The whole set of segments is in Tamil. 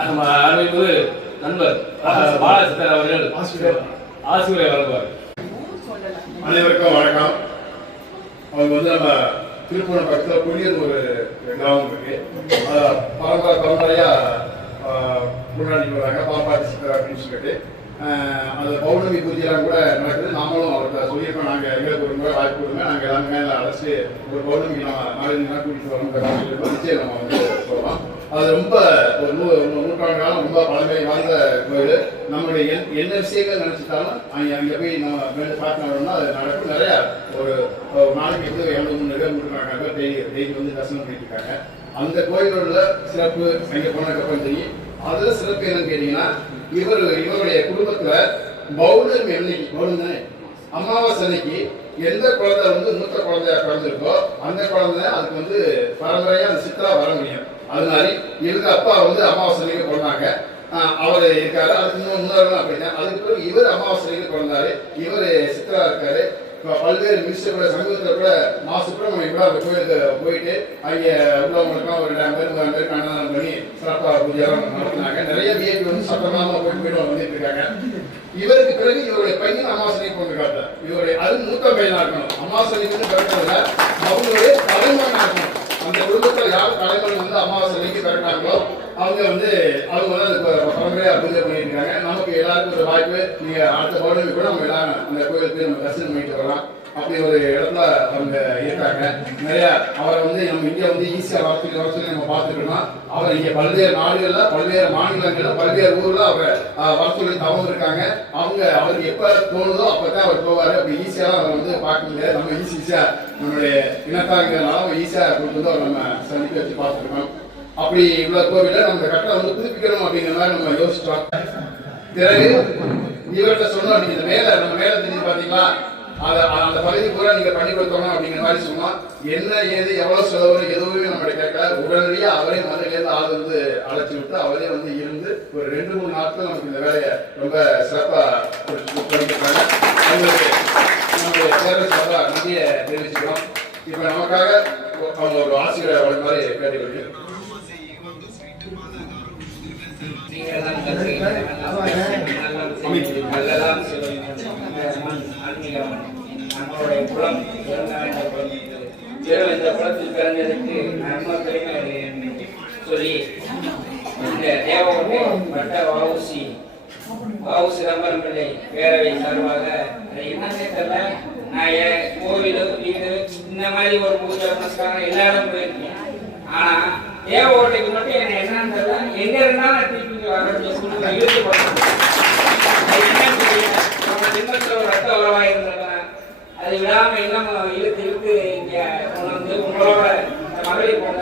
அருமைக்குரிய நண்பர் பாலசித்தர் அவர்கள் ஆசிரியரை வழங்குவார். அனைவருக்கும் வணக்கம். அவங்க வந்து நம்ம திருப்பூர் பக்கத்தில் புதியது ஒரு கிராமம் இருக்கு. பரம்பரையா முன்னாடி வராங்க பாப்பாத்தி சித்தர் அப்படின்னு சொல்லிட்டு அந்த பௌர்ணமி பூஜையெல்லாம் கூட நடக்குது. நாமளும் அவர்கிட்ட சொல்லியிருக்கோம், நாங்கள் எங்களுக்கு ஒரு முறை வாய்ப்பு கொடுங்க, நாங்கள் எல்லாமே மேலே அழைச்சி ஒரு பௌர்ணமி நம்ம நாளைக்கு கூட்டிட்டு வரோம் நிச்சயம் நம்ம வந்து போகலாம். அது ரொம்ப ஒரு நூற்றாண்டு காலம் ரொம்ப பழமை வாய்ந்த கோயில். நம்மளுடைய என்ன விஷயங்கள் நினைச்சிட்டாலும் அங்கே போய் நம்ம பார்த்து வரோம்னா அது நடக்கும். நிறைய ஒரு நாளைக்கு வந்து 200-300 பேர் 300 பேர் டெய்லி வந்து தரிசனம் பண்ணிட்டு இருக்காங்க. அந்த கோயிலோட சிறப்பு அங்கே போனதுக்கப்புறம் தெரியும். அதுல சிறப்பு என்னன்னு கேட்டீங்கன்னா, இவருடைய குடும்பத்துல பௌர்ணமி அன்னைக்கு பௌர்ணமி அமாவாசை அன்னைக்கு எந்த குழந்தை வந்து மூத்த குழந்தையா பிறந்திருக்கோ அந்த குழந்தை அதுக்கு வந்து பரம்பரையா அந்த சித்தரா வர முடியும். அதனால இவங்க அப்பா வந்து அமாவாசை அன்னைக்கு பிறந்தாங்க, அவர் இருக்காரு. அதுக்கு முன்னோர்கள் அப்படின்னா அதுக்கு பிறகு இவர் அமாவாசை அன்னைக்கு பிறந்தாரு, இவர் சித்தரா இருக்காரு. பல்வேறு மினிஸ்டர் கூட சமூகத்தில் கூட சுப்பிரமணியம் கூட அந்த கோயிலுக்கு போயிட்டு அங்கே உள்ளவங்களுக்குலாம் ஒரு 2,000 பேருக்கு அன்னதானம் பண்ணி சிறப்பாக பூஜையெல்லாம் நடத்தினாங்க. நிறைய விஐபி வந்து சத்தமாக போயிட்டு வந்துட்டு இருக்காங்க. இவருக்கு பிறகு இவருடைய பையன் அமாவாசனைக்கு கொண்டிருக்காங்க. இவருடைய அது மூத்த பையனா இருக்கணும். அமாவாசனைக்கு பிறக்கிறதுல அவங்களுடைய தலைமகனா இருக்கணும். அந்த குடும்பத்தில் யார் தலைமகன் வந்து அமாவாசனைக்கு பிறக்கிறாங்களோ அவங்க வந்து அந்த பரம்பரையா பூஜை பண்ணிட்டு இருக்காங்க. நமக்கு எல்லாருக்கும் ஒரு வாய்ப்பு, நீங்க அடுத்த பௌர்ணமி கூட நம்ம எல்லாரும் அந்த கோயிலுக்கு நம்ம தரிசனம் பண்ணிட்டு வரலாம். அப்படி ஒரு இடத்துல அவங்க இருக்காங்க. நிறைய அவரை வந்து நம்ம இங்கே வந்து ஈஸியா வரத்துக்கு நம்ம பார்த்துக்கணும். அவர் இங்க பல்வேறு நாடுகள்ல பல்வேறு மாநிலங்கள்ல பல்வேறு ஊர்ல அவர் வரத்துக்கு தவம் இருக்காங்க. அவருக்கு எப்ப தோணுதோ அப்பதான் அவர் போவாரு. அப்படி ஈஸியா அவர் வந்து பார்க்க முடியாது. நம்ம ஈஸியா நம்மளுடைய இனத்தாங்கிறதுனால அவங்க ஈஸியா கொண்டு வந்து அவர் நம்ம சந்திக்க வச்சு பார்த்துருக்கோம். அப்படி உள்ள கோவில நம்ம கட்டளை வந்து புதுப்பிக்கணும் அப்படிங்கிற மாதிரி நம்ம யோசிச்சோம். பிறகு இவர்கிட்ட சொன்னோம், நீங்க நம்ம மேல தெரிஞ்சு பாத்தீங்களா அந்த பகுதி பூரா நீங்க பண்ணி கொடுத்தோம் அப்படிங்கிற மாதிரி சொன்னோம். என்ன ஏது எவ்வளவு செலவு எதுவுமே நம்ம கேட்கல. உடனடியா அவரே மதுரையிலேருந்து ஆள் வந்து அழைச்சி விட்டு அவரே வந்து இருந்து ஒரு 2-3 நாட்கள் நமக்கு இந்த வேலையை ரொம்ப சிறப்பா பண்ணிருக்காங்க. அவங்களுக்கு நம்முடைய சேவை சார்பா நன்றியை தெரிவிச்சுக்கிறோம். இப்ப நமக்காக அவங்க ஒரு ஆசிரியர் அவளை மாதிரி கேட்டுக்கிட்டு நம்மளுடைய குளம் இந்த குளத்தில் பிறந்ததுக்கு நம்ம சொல்லி இந்த தேவகோட்டை வட்ட வஉசி சிதம்பரம் பிள்ளை பேரவை சார்பாக என்னன்னே தெரியல, நான் கோவில் வீடு இந்த மாதிரி ஒரு பூஜை புனஸ்காரம் எல்லா இடம் போயிருக்கேன். ஆனா தேவகோட்டைக்கு மட்டும் என்ன என்னன்னு தெரியல, எங்க இருந்தாலும் திருப்பி வர இழுத்து போடுறேன். ஒரு ரத்த உறவாக இருந்திருக்கிறேன். அது விடாம இன்னும் இழுத்து இங்க வந்து உங்களோட மகளிர் போன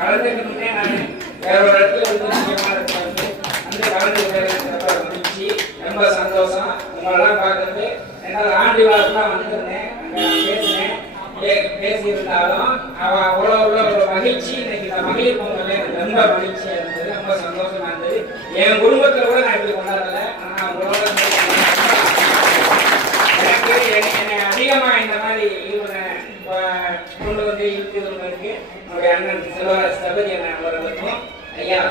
கலந்துக்கிட்டே நான் வேற ஒரு இடத்துல இருந்து முக்கியமான இடத்துல வந்து அந்த கலந்து வந்துச்சு. ரொம்ப சந்தோஷம் உங்களெல்லாம் பார்க்கறது. 2வது ஆண்டு விழாவுக்குலாம் வந்திருந்தேன், பேசினேன். பேசியிருந்தாலும் அவ்வளோ ஒரு மகிழ்ச்சி. இன்னைக்கு இந்த மகளிர் பொங்கல் எனக்கு ரொம்ப மகிழ்ச்சியா இருந்தது, ரொம்ப சந்தோஷமா இருந்தது. என் குடும்பத்துல கூட நான் இப்படி கொண்டாடல. ஆனா உங்களோட என்னை அதிகமா இந்த மாதிரி கொண்டு வந்து இருக்கிறவங்களுக்கு என்னுடைய அண்ணன் செல்வராஜ் தகுதி அவர்களுக்கும் ஐயா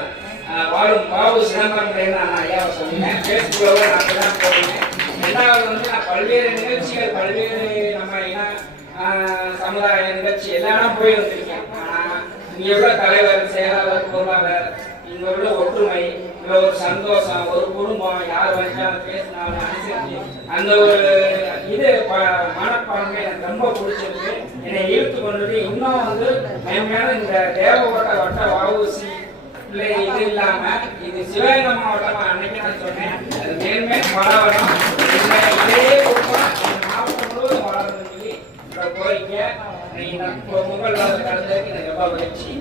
வாழும் பாபு சிதம்பரம் நான் ஐயாவை சொன்னேன். பேஸ்புக்கில் நான் தான் போடுவேன். 2வது வந்து நான் பல்வேறு நிகழ்ச்சிகள் பல்வேறு நம்ம சமுதாய நிகழ்ச்சி எல்லாரும் போய் வந்திருக்கேன். இங்க உள்ள தலைவர் செயலாளர் பொருளாளர் இங்க உள்ள ஒற்றுமை இங்க ஒரு சந்தோஷம், ஒரு குடும்பம் யார் வந்தாலும் பேசினாலும் அனுசரிச்சு அந்த ஒரு இது மனப்பான்மை எனக்கு ரொம்ப பிடிச்சிருக்கு. என்னை இழுத்து கொண்டது இன்னும் வந்து மேன்மேலும் இந்த தேவகோட்டை வட்ட வஉசி பிள்ளை இது இல்லாம இது சிவகங்கை மாவட்டமா அன்னைக்கு நான் சொன்னேன். அது மேன்மேல் வளரணும், இதே குடும்பம் மாவட்டம் முழுவதும் வளரணும் சொல்லி கோரிக்கை. பொங்கல் கலந்ததுக்கு எனக்கு ரொம்ப மகிழ்ச்சி.